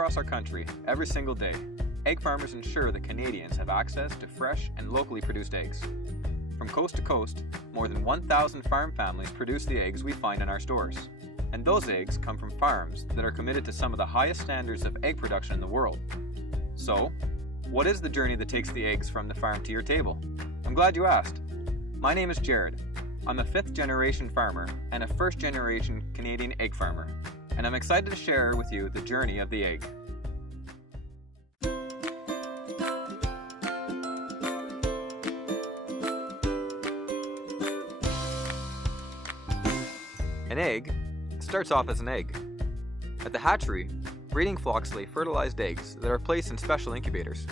across our country, every single day, egg farmers ensure that Canadians have access to fresh and locally produced eggs. From coast to coast, more than 1,000 farm families produce the eggs we find in our stores. And those eggs come from farms that are committed to some of the highest standards of egg production in the world. So, what is the journey that takes the eggs from the farm to your table? I'm glad you asked. My name is Jared. I'm a 5th-generation farmer and a 1st-generation Canadian egg farmer, and I'm excited to share with you the journey of the egg. An egg starts off as an egg. At the hatchery, breeding flocks lay fertilized eggs that are placed in special incubators.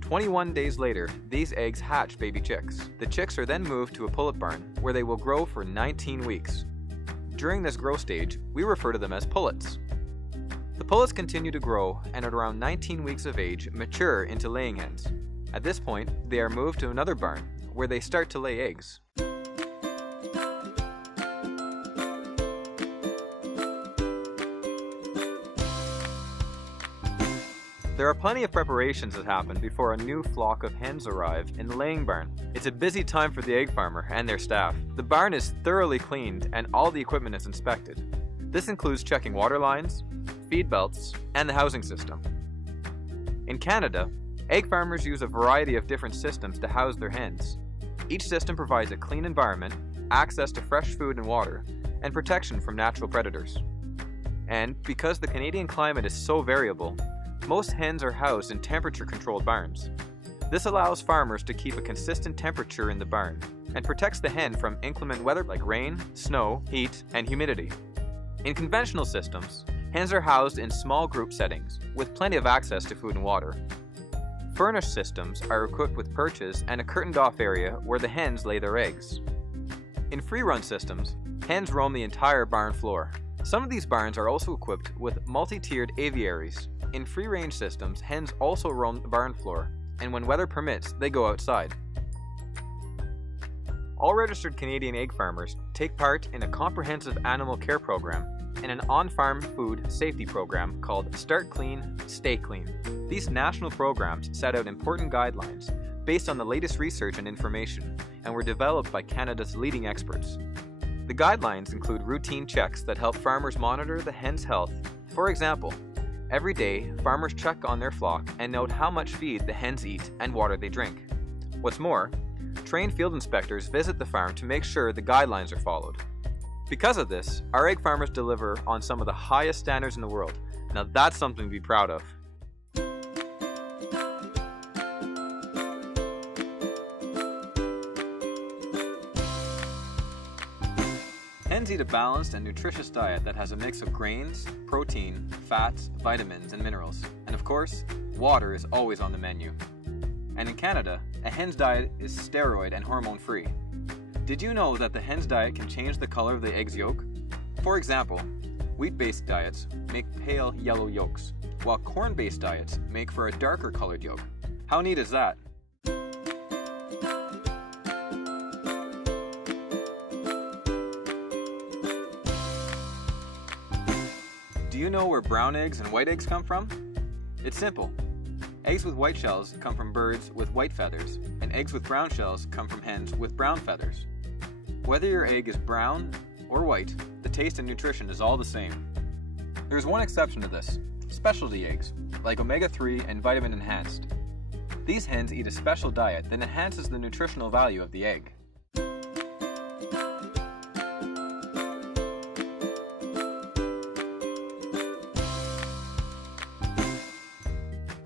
21 days later, these eggs hatch baby chicks. The chicks are then moved to a pullet barn where they will grow for 19 weeks. During this growth stage, we refer to them as pullets. The pullets continue to grow and at around 19 weeks of age mature into laying hens. At this point, they are moved to another barn where they start to lay eggs. There are plenty of preparations that happen before a new flock of hens arrive in the laying barn. It's a busy time for the egg farmer and their staff. The barn is thoroughly cleaned and all the equipment is inspected. This includes checking water lines, feed belts, and the housing system. In Canada, egg farmers use a variety of different systems to house their hens. Each system provides a clean environment, access to fresh food and water, and protection from natural predators. And because the Canadian climate is so variable, most hens are housed in temperature-controlled barns. This allows farmers to keep a consistent temperature in the barn and protects the hen from inclement weather like rain, snow, heat, and humidity. In conventional systems, hens are housed in small group settings with plenty of access to food and water. Furnished systems are equipped with perches and a curtained-off area where the hens lay their eggs. In free-run systems, hens roam the entire barn floor. Some of these barns are also equipped with multi-tiered aviaries. In free-range systems, hens also roam the barn floor, and when weather permits, they go outside. All registered Canadian egg farmers take part in a comprehensive animal care program and an on-farm food safety program called Start Clean, Stay Clean. These national programs set out important guidelines based on the latest research and information and were developed by Canada's leading experts. The guidelines include routine checks that help farmers monitor the hen's health. For example, every day, farmers check on their flock and note how much feed the hens eat and water they drink. What's more, trained field inspectors visit the farm to make sure the guidelines are followed. Because of this, our egg farmers deliver on some of the highest standards in the world. Now that's something to be proud of. Hens eat a balanced and nutritious diet that has a mix of grains, protein, fats, vitamins, and minerals. And of course, water is always on the menu. And in Canada, a hen's diet is steroid and hormone-free. Did you know that the hen's diet can change the color of the egg's yolk? For example, wheat-based diets make pale yellow yolks, while corn-based diets make for a darker colored yolk. How neat is that? Do you know where brown eggs and white eggs come from? It's simple. Eggs with white shells come from birds with white feathers, and eggs with brown shells come from hens with brown feathers. Whether your egg is brown or white, the taste and nutrition is all the same. There's one exception to this: specialty eggs, like omega-3 and vitamin enhanced. These hens eat a special diet that enhances the nutritional value of the egg.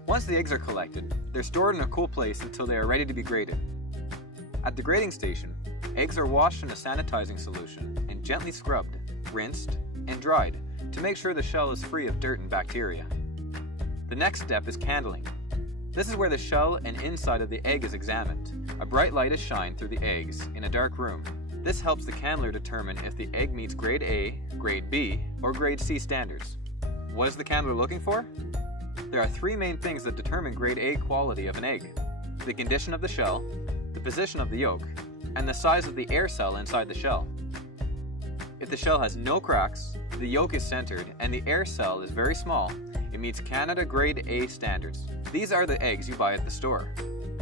Once the eggs are collected, they're stored in a cool place until they are ready to be graded. At the grading station, eggs are washed in a sanitizing solution and gently scrubbed, rinsed, and dried to make sure the shell is free of dirt and bacteria. The next step is candling. This is where the shell and inside of the egg is examined. A bright light is shined through the eggs in a dark room. This helps the candler determine if the egg meets grade A, grade B, or grade C standards. What is the candler looking for? There are 3 main things that determine grade A quality of an egg: the condition of the shell, the position of the yolk, and the size of the air cell inside the shell. If the shell has no cracks, the yolk is centered, and the air cell is very small, it meets Canada Grade A standards. These are the eggs you buy at the store.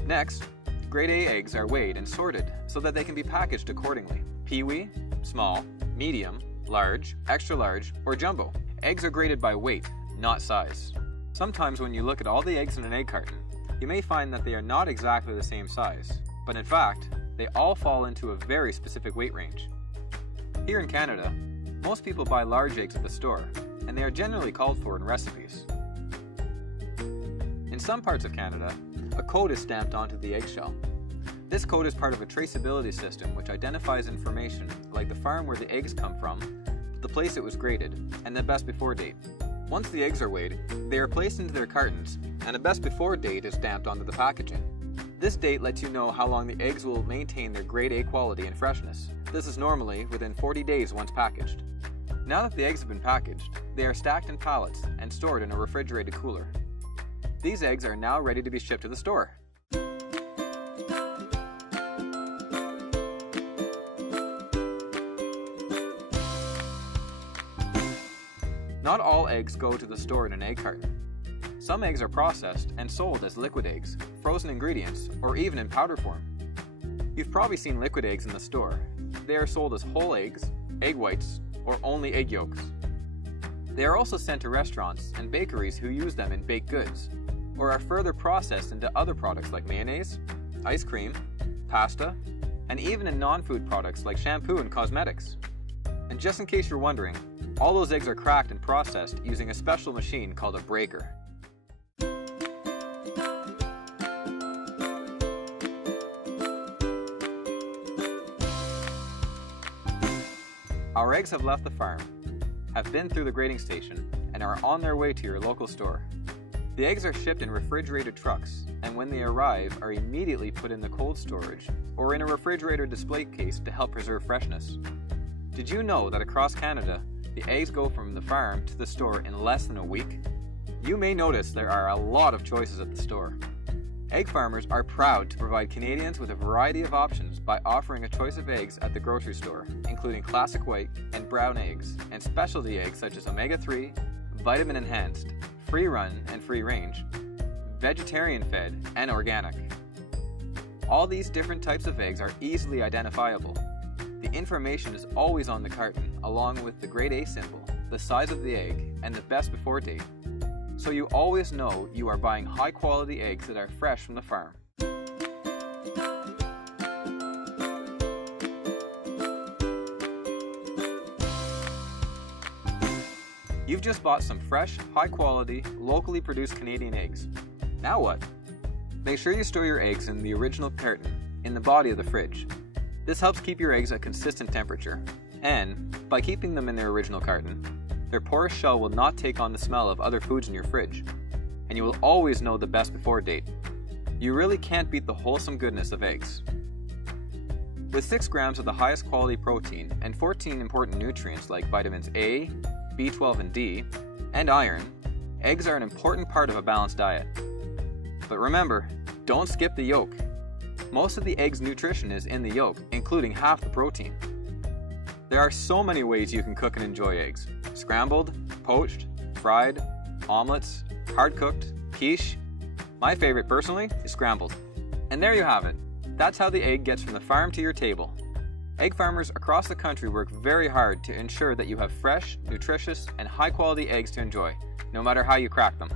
Next, Grade A eggs are weighed and sorted so that they can be packaged accordingly. Peewee, small, medium, large, extra large, or jumbo. Eggs are graded by weight, not size. Sometimes when you look at all the eggs in an egg carton, you may find that they are not exactly the same size, but in fact, they all fall into a very specific weight range. Here in Canada, most people buy large eggs at the store, and they are generally called for in recipes. In some parts of Canada, a code is stamped onto the eggshell. This code is part of a traceability system which identifies information like the farm where the eggs come from, the place it was graded, and the best before date. Once the eggs are weighed, they are placed into their cartons, and a best before date is stamped onto the packaging. This date lets you know how long the eggs will maintain their grade A quality and freshness. This is normally within 40 days once packaged. Now that the eggs have been packaged, they are stacked in pallets and stored in a refrigerated cooler. These eggs are now ready to be shipped to the store. Not all eggs go to the store in an egg carton. Some eggs are processed and sold as liquid eggs, frozen ingredients, or even in powder form. You've probably seen liquid eggs in the store. They are sold as whole eggs, egg whites, or only egg yolks. They are also sent to restaurants and bakeries who use them in baked goods, or are further processed into other products like mayonnaise, ice cream, pasta, and even in non-food products like shampoo and cosmetics. And just in case you're wondering, all those eggs are cracked and processed using a special machine called a breaker. Our eggs have left the farm, have been through the grading station, and are on their way to your local store. The eggs are shipped in refrigerated trucks, and when they arrive are immediately put in the cold storage or in a refrigerator display case to help preserve freshness. Did you know that across Canada, the eggs go from the farm to the store in less than a week? You may notice there are a lot of choices at the store. Egg farmers are proud to provide Canadians with a variety of options by offering a choice of eggs at the grocery store, including classic white and brown eggs, and specialty eggs such as omega-3, vitamin enhanced, free run and free range, vegetarian fed, and organic. All these different types of eggs are easily identifiable. The information is always on the carton, along with the grade A symbol, the size of the egg, and the best before date. So you always know you are buying high quality eggs that are fresh from the farm. You've just bought some fresh, high quality, locally produced Canadian eggs. Now what? Make sure you store your eggs in the original carton, in the body of the fridge. This helps keep your eggs at consistent temperature, and by keeping them in their original carton, their porous shell will not take on the smell of other foods in your fridge, and you will always know the best before date. You really can't beat the wholesome goodness of eggs. With 6 grams of the highest quality protein and 14 important nutrients like vitamins A, B12 and D, and iron, eggs are an important part of a balanced diet. But remember, don't skip the yolk. Most of the egg's nutrition is in the yolk, including half the protein. There are so many ways you can cook and enjoy eggs. Scrambled, poached, fried, omelets, hard-cooked, quiche. My favorite personally is scrambled. And there you have it. That's how the egg gets from the farm to your table. Egg farmers across the country work very hard to ensure that you have fresh, nutritious, and high-quality eggs to enjoy, no matter how you crack them.